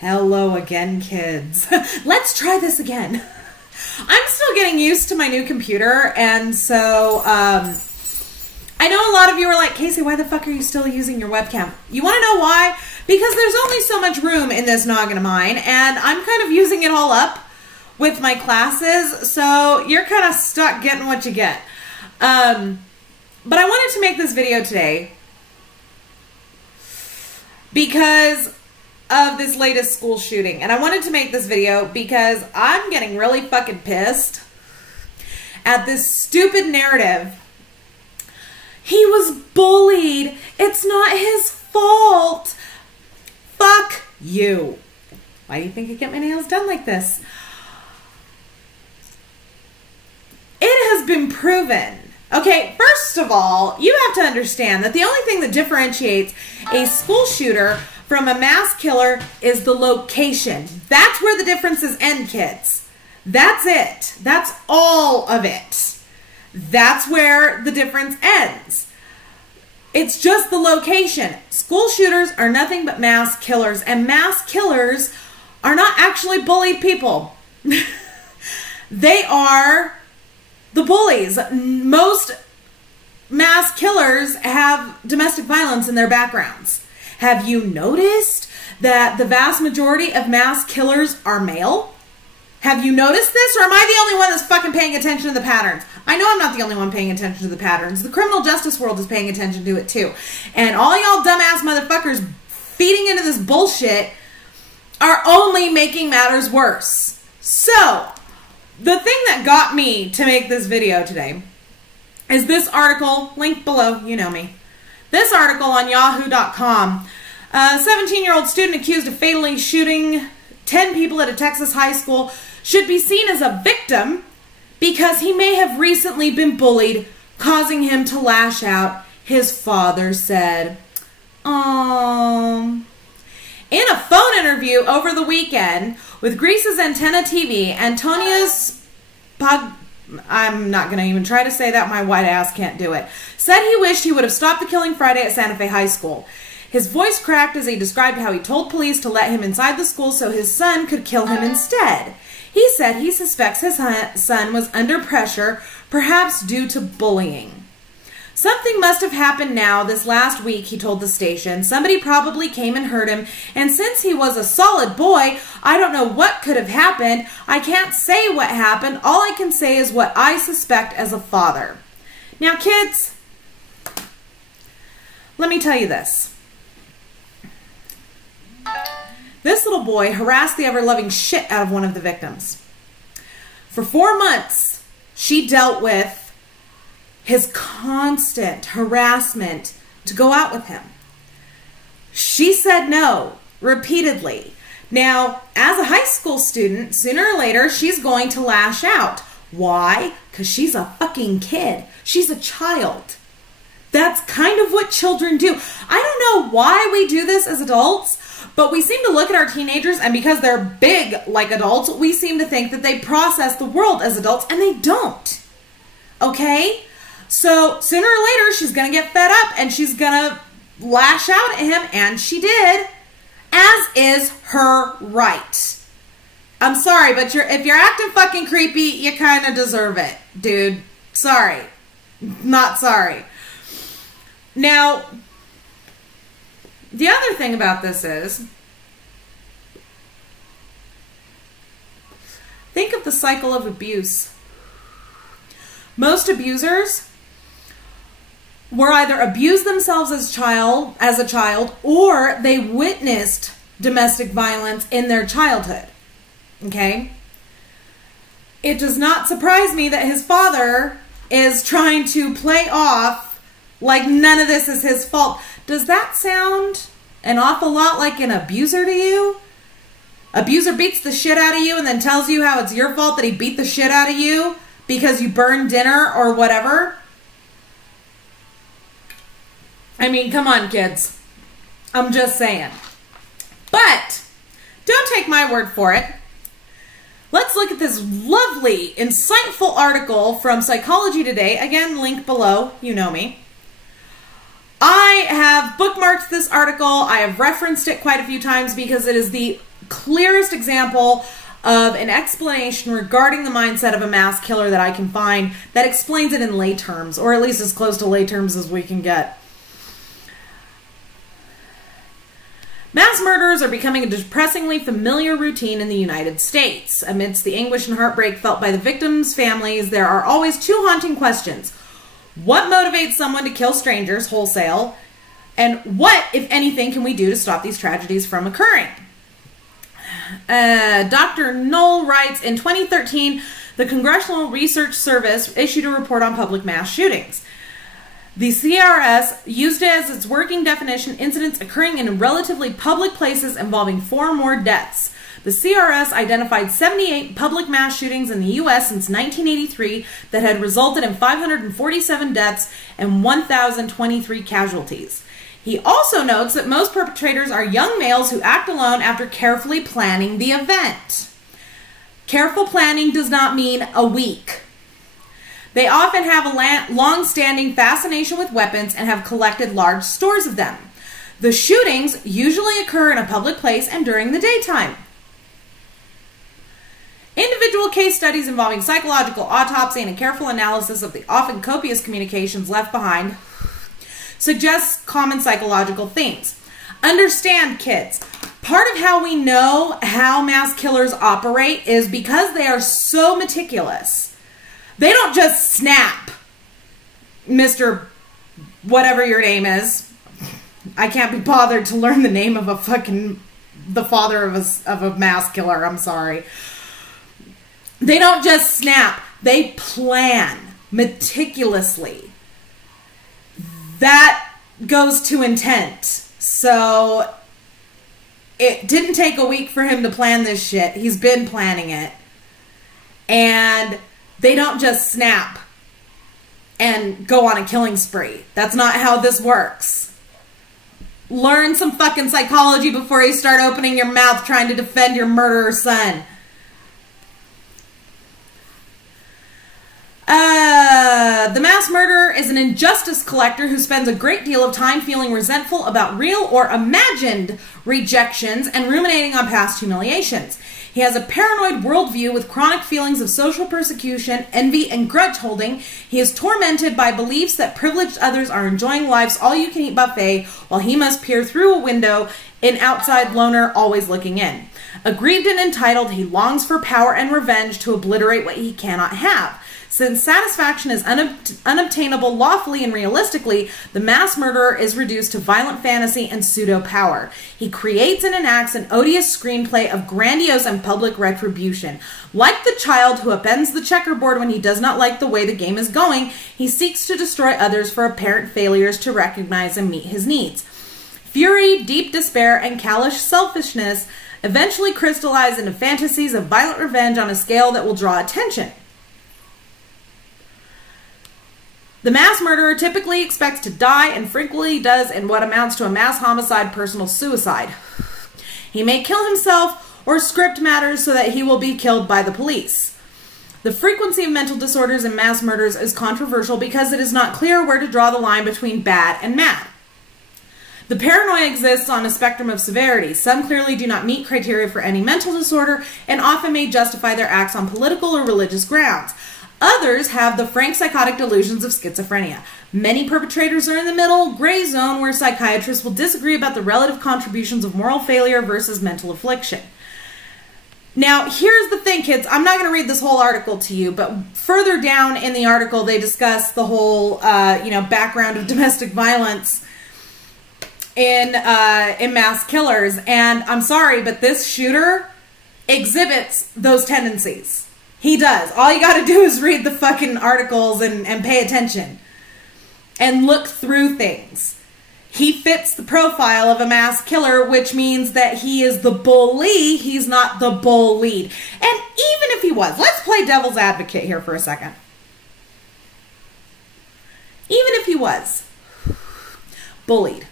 Hello again, kids. Let's try this again. I'm still getting used to my new computer, and so I know a lot of you are like, Casey, why the fuck are you still using your webcam? You want to know why? Because there's only so much room in this noggin of mine, and I'm kind of using it all up with my classes, so you're kind of stuck getting what you get. But I wanted to make this video today because of this latest school shooting. And I wanted to make this video because I'm getting really fucking pissed at this stupid narrative. He was bullied. It's not his fault. Fuck you. Why do you think I get my nails done like this? It has been proven. Okay, first of all, you have to understand that the only thing that differentiates a school shooter from a mass killer is the location. That's where the differences end, kids. That's it. That's all of it. That's where the difference ends. It's just the location. School shooters are nothing but mass killers, and mass killers are not actually bullied people. They are the bullies. Most mass killers have domestic violence in their backgrounds. Have you noticed that the vast majority of mass killers are male? Have you noticed this, or am I the only one that's fucking paying attention to the patterns? I know I'm not the only one paying attention to the patterns. The criminal justice world is paying attention to it too. And all y'all dumbass motherfuckers feeding into this bullshit are only making matters worse. So, the thing that got me to make this video today is this article, linked below, you know me. This article on Yahoo.com. A 17-year-old student accused of fatally shooting 10 people at a Texas high school should be seen as a victim because he may have recently been bullied, causing him to lash out, his father said. In a phone interview over the weekend with Greece's Antenna TV, Antonius I'm not going to even try to say that. My white ass can't do it. Said he wished he would have stopped the killing Friday at Santa Fe High School. His voice cracked as he described how he told police to let him inside the school so his son could kill him instead. He said he suspects his son was under pressure, perhaps due to bullying. Something must have happened now this last week, he told the station. Somebody probably came and hurt him, and since he was a solid boy, I don't know what could have happened. I can't say what happened. All I can say is what I suspect as a father. Now, kids, let me tell you this. This little boy harassed the ever-loving shit out of one of the victims. For 4 months, she dealt with his constant harassment to go out with him. She said no repeatedly. Now, as a high school student, sooner or later, she's going to lash out. Why? Because she's a fucking kid. She's a child. That's kind of what children do. I don't know why we do this as adults, but we seem to look at our teenagers, and because they're big like adults, we seem to think that they process the world as adults, and they don't. Okay? So sooner or later, she's going to get fed up and she's going to lash out at him, and she did, as is her right. I'm sorry, but if you're acting fucking creepy, you kind of deserve it, dude. Sorry. Not sorry. Now, the other thing about this is, think of the cycle of abuse. Most abusers were either abused themselves as a child, or they witnessed domestic violence in their childhood. Okay? It does not surprise me that his father is trying to play off like none of this is his fault. Does that sound an awful lot like an abuser to you? Abuser beats the shit out of you and then tells you how it's your fault that he beat the shit out of you because you burned dinner or whatever? I mean, come on, kids. I'm just saying. But don't take my word for it. Let's look at this lovely, insightful article from Psychology Today. Again, link below. You know me. I have bookmarked this article. I have referenced it quite a few times because it is the clearest example of an explanation regarding the mindset of a mass killer that I can find that explains it in lay terms, or at least as close to lay terms as we can get. Mass murders are becoming a depressingly familiar routine in the United States. Amidst the anguish and heartbreak felt by the victims' families, there are always two haunting questions. What motivates someone to kill strangers wholesale? And what, if anything, can we do to stop these tragedies from occurring? Dr. Knoll writes, in 2013, the Congressional Research Service issued a report on public mass shootings. The CRS used it as its working definition, incidents occurring in relatively public places involving 4 or more deaths. The CRS identified 78 public mass shootings in the U.S. since 1983 that had resulted in 547 deaths and 1,023 casualties. He also notes that most perpetrators are young males who act alone after carefully planning the event. Careful planning does not mean a week. They often have a long-standing fascination with weapons and have collected large stores of them. The shootings usually occur in a public place and during the daytime. Individual case studies involving psychological autopsy and a careful analysis of the often copious communications left behind suggests common psychological themes. Understand, kids, part of how we know how mass killers operate is because they are so meticulous. They don't just snap, Mr. whatever your name is. I can't be bothered to learn the name of the father of a mass killer. I'm sorry. They don't just snap. They plan meticulously. That goes to intent. So it didn't take a week for him to plan this shit. He's been planning it. And they don't just snap and go on a killing spree. That's not how this works. Learn some fucking psychology before you start opening your mouth trying to defend your murderer son. The mass murderer is an injustice collector who spends a great deal of time feeling resentful about real or imagined rejections and ruminating on past humiliations. He has a paranoid worldview with chronic feelings of social persecution, envy, and grudge holding. He is tormented by beliefs that privileged others are enjoying life's all-you-can-eat buffet while he must peer through a window, an outside loner always looking in. Aggrieved and entitled, he longs for power and revenge to obliterate what he cannot have. Since satisfaction is unobtainable lawfully and realistically, the mass murderer is reduced to violent fantasy and pseudo-power. He creates and enacts an odious screenplay of grandiose and public retribution. Like the child who upends the checkerboard when he does not like the way the game is going, he seeks to destroy others for apparent failures to recognize and meet his needs. Fury, deep despair, and callous selfishness eventually crystallize into fantasies of violent revenge on a scale that will draw attention. The mass murderer typically expects to die and frequently does in what amounts to a mass homicide, personal suicide. He may kill himself or script matters so that he will be killed by the police. The frequency of mental disorders in mass murders is controversial because it is not clear where to draw the line between bad and mad. The paranoia exists on a spectrum of severity. Some clearly do not meet criteria for any mental disorder and often may justify their acts on political or religious grounds. Others have the frank psychotic delusions of schizophrenia. Many perpetrators are in the middle gray zone where psychiatrists will disagree about the relative contributions of moral failure versus mental affliction. Now, here's the thing, kids. I'm not going to read this whole article to you, but further down in the article, they discuss the whole, background of domestic violence in mass killers. And I'm sorry, but this shooter exhibits those tendencies. He does. All you got to do is read the fucking articles and pay attention and look through things. He fits the profile of a mass killer, which means that he is the bully. He's not the bullied. And even if he was, let's play devil's advocate here for a second. Even if he was bullied,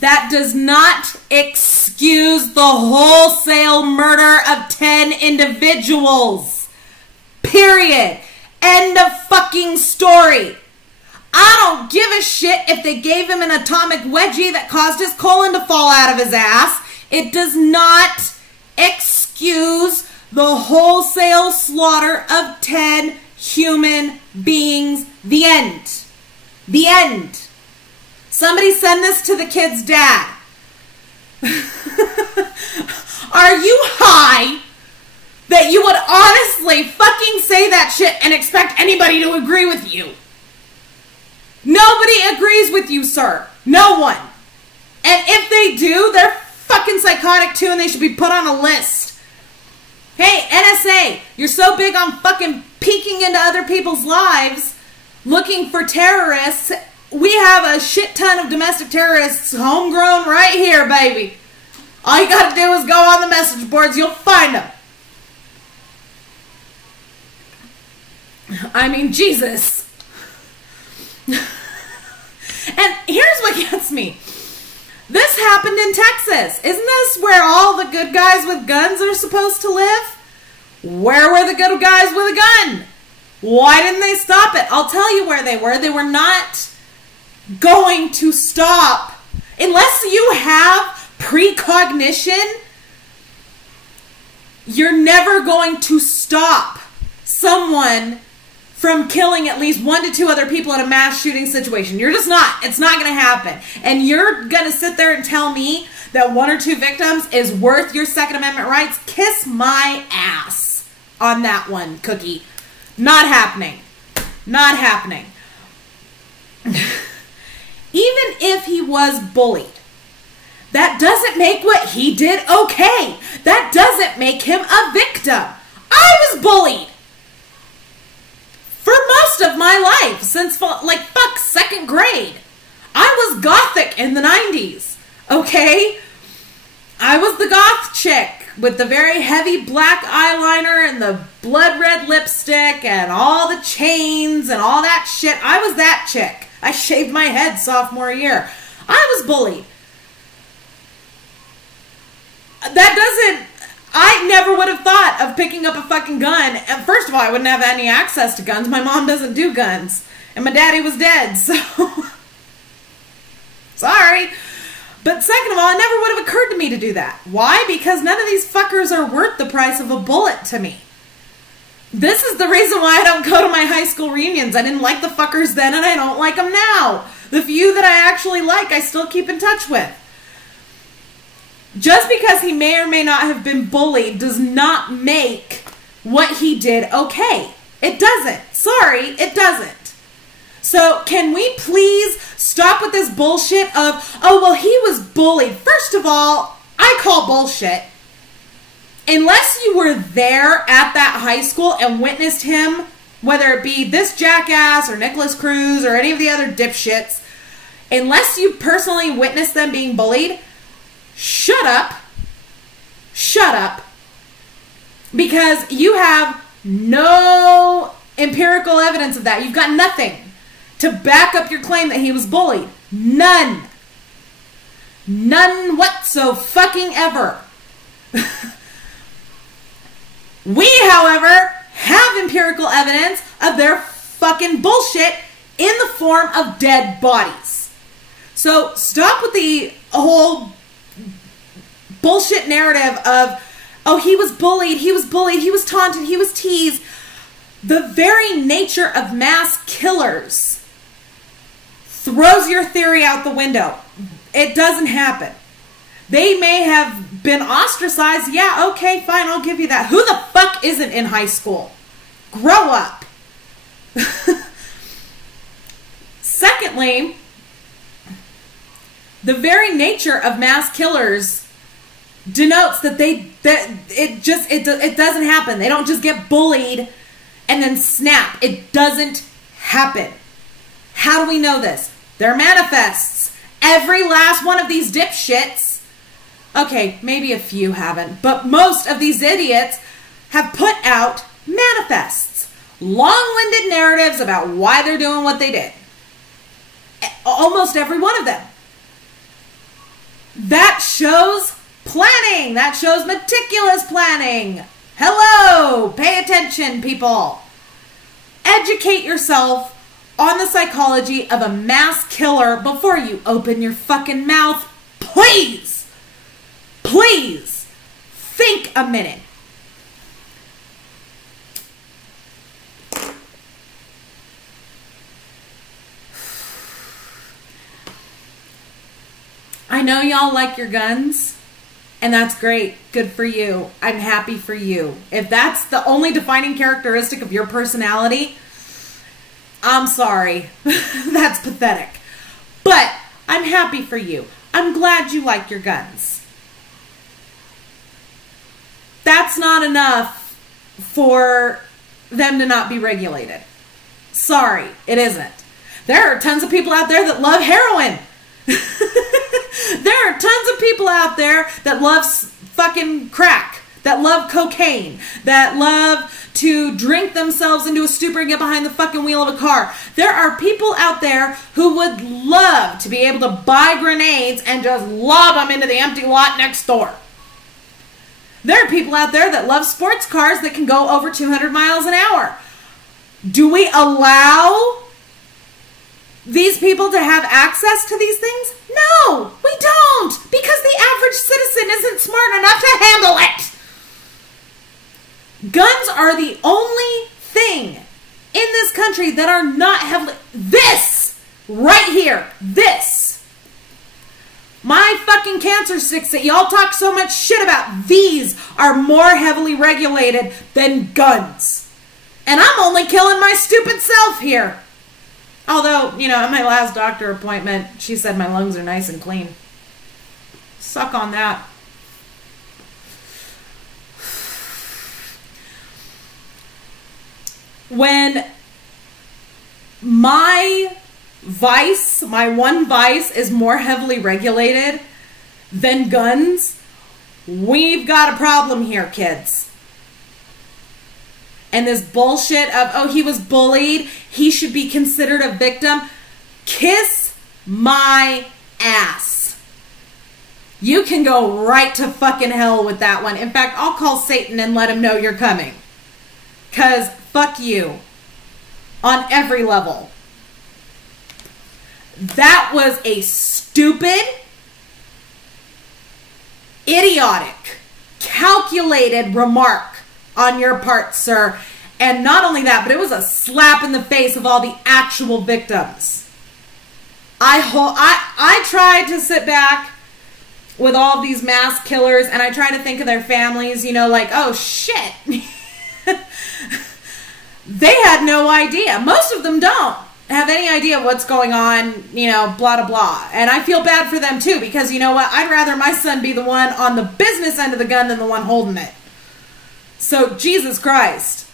that does not excuse the wholesale murder of 10 individuals. Period. End of fucking story. I don't give a shit if they gave him an atomic wedgie that caused his colon to fall out of his ass. It does not excuse the wholesale slaughter of 10 human beings. The end. The end. Somebody send this to the kid's dad. Are you high that you would honestly fucking say that shit and expect anybody to agree with you? Nobody agrees with you, sir. No one. And if they do, they're fucking psychotic too, and they should be put on a list. Hey, NSA, you're so big on fucking peeking into other people's lives, looking for terrorists. We have a shit ton of domestic terrorists homegrown right here, baby. All you gotta do is go on the message boards. You'll find them. I mean, Jesus. And here's what gets me. This happened in Texas. Isn't this where all the good guys with guns are supposed to live? Where were the good guys with a gun? Why didn't they stop it? I'll tell you where they were. They were not going to stop. Unless you have precognition, you're never going to stop someone from killing at least 1 to 2 other people in a mass shooting situation. You're just not. It's not going to happen. And you're going to sit there and tell me that 1 or 2 victims is worth your Second Amendment rights? Kiss my ass on that one, Cookie. Not happening. Not happening. Even if he was bullied, that doesn't make what he did okay. That doesn't make him a victim. I was bullied for most of my life, since like fuck 2nd grade. I was gothic in the 90s, okay? I was the goth chick with the very heavy black eyeliner and the blood red lipstick and all the chains and all that shit. I was that chick. I shaved my head sophomore year. I was bullied. I never would have thought of picking up a fucking gun. And first of all, I wouldn't have any access to guns. My mom doesn't do guns. And my daddy was dead, so sorry. But second of all, it never would have occurred to me to do that. Why? Because none of these fuckers are worth the price of a bullet to me. This is the reason why I don't go to my high school reunions. I didn't like the fuckers then, and I don't like them now. The few that I actually like, I still keep in touch with. Just because he may or may not have been bullied does not make what he did okay. It doesn't. Sorry, it doesn't. So can we please stop with this bullshit of, oh, well, he was bullied. First of all, I call bullshit. Unless you were there at that high school and witnessed him, whether it be this jackass or Nicholas Cruz or any of the other dipshits, unless you personally witnessed them being bullied, shut up. Shut up. Because you have no empirical evidence of that. You've got nothing to back up your claim that he was bullied. None. None whatso-fucking-ever. We, however, have empirical evidence of their fucking bullshit in the form of dead bodies. So stop with the whole bullshit narrative of, oh, he was bullied, he was taunted, he was teased. The very nature of mass killers throws your theory out the window. It doesn't happen. They may have been ostracized. Yeah, okay, fine, I'll give you that. Who the fuck isn't in high school? Grow up. Secondly, the very nature of mass killers denotes that it doesn't happen. They don't just get bullied and then snap. It doesn't happen. How do we know this? They're manifests. Every last one of these dipshits, okay, maybe a few haven't, but most of these idiots have put out manifests. Long-winded narratives about why they're doing what they did. Almost every one of them. That shows planning. That shows meticulous planning. Hello! Pay attention, people. Educate yourself on the psychology of a mass killer before you open your fucking mouth. Please, please think a minute. I know y'all like your guns, and that's great. Good for you. I'm happy for you. If that's the only defining characteristic of your personality, I'm sorry. That's pathetic. But I'm happy for you. I'm glad you like your guns. That's not enough for them to not be regulated. Sorry, it isn't. There are tons of people out there that love heroin. There are tons of people out there that love fucking crack, that love cocaine, that love to drink themselves into a stupor and get behind the fucking wheel of a car. There are people out there who would love to be able to buy grenades and just lob them into the empty lot next door. There are people out there that love sports cars that can go over 200 miles an hour. Do we allow these people to have access to these things? No, we don't, because the average citizen isn't smart enough to handle it. Guns are the only thing in this country that are not heavily... This! Right here. This. My fucking cancer sticks that y'all talk so much shit about, these are more heavily regulated than guns. And I'm only killing my stupid self here. Although, you know, at my last doctor appointment, she said my lungs are nice and clean. Suck on that. When my vice, my one vice, is more heavily regulated than guns, we've got a problem here, kids. And this bullshit of, oh, he was bullied, he should be considered a victim. Kiss my ass. You can go right to fucking hell with that one. In fact, I'll call Satan and let him know you're coming. 'Cause fuck you. On every level. That was a stupid, idiotic, calculated remark on your part, sir. And not only that, but it was a slap in the face of all the actual victims. I tried to sit back with all of these mass killers and I tried to think of their families, you know, like, oh shit. They had no idea. Most of them don't have any idea what's going on, you know, blah, blah, blah. And I feel bad for them too, because you know what? I'd rather my son be the one on the business end of the gun than the one holding it. So, Jesus Christ.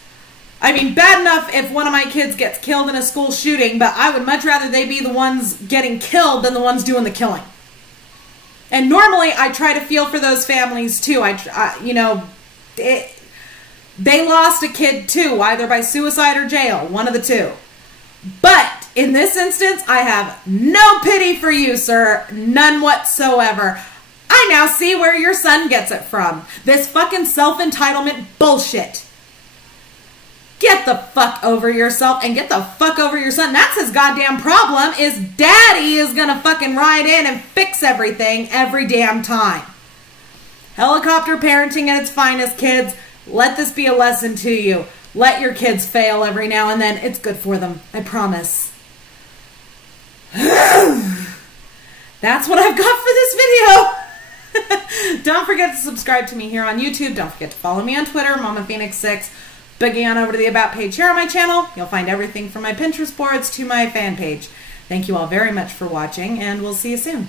I mean, bad enough if one of my kids gets killed in a school shooting, but I would much rather they be the ones getting killed than the ones doing the killing. And normally, I try to feel for those families too. You know, they lost a kid too, either by suicide or jail, one of the two. But in this instance, I have no pity for you, sir. None whatsoever. I now see where your son gets it from. This fucking self-entitlement bullshit. Get the fuck over yourself and get the fuck over your son. That's his goddamn problem, is daddy is gonna fucking ride in and fix everything every damn time. Helicopter parenting at its finest, kids. Let this be a lesson to you. Let your kids fail every now and then. It's good for them. I promise. That's what I've got for this video. Don't forget to subscribe to me here on YouTube. Don't forget to follow me on Twitter, Mama Phoenix 6. Boogie on over to the About page here on my channel. You'll find everything from my Pinterest boards to my fan page. Thank you all very much for watching, and we'll see you soon.